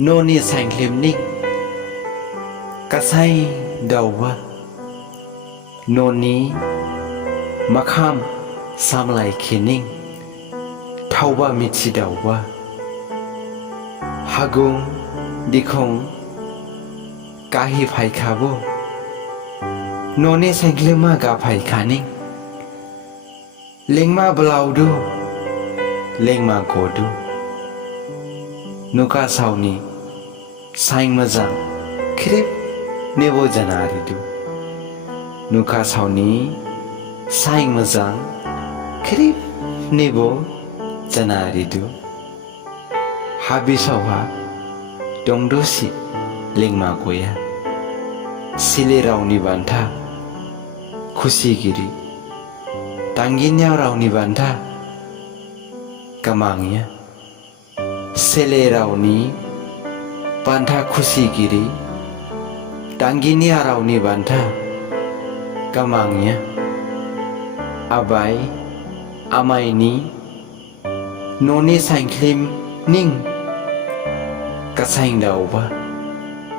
noni sangklim ning kasai dawa noni makham samlai khining thauba mithi dawa hagung dikhong kahi phai khabo noni sangklima ga phai khaning lengma blaudu lengma godu nuka sauni saing mazang krip nebo janaridu nuka sauni saing mazang krip nebo janaridu habi sawa dongdosi lengma goya sile rauni bantha khushi giri tanginya rauni bantha kamangya sele rauni bantha khushi giri tanginya rauni bantha kamangya abai amaini noni sangklim ning kasaing dauba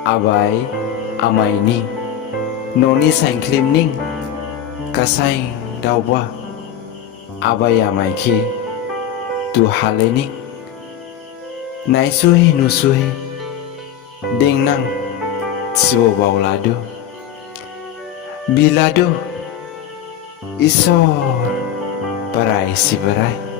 abai amaini noni sangklim ning kasaing dauba abai amaiki tu haleni naisuhi nusuhi dingnang sibo baulado bilado isor parai sibarai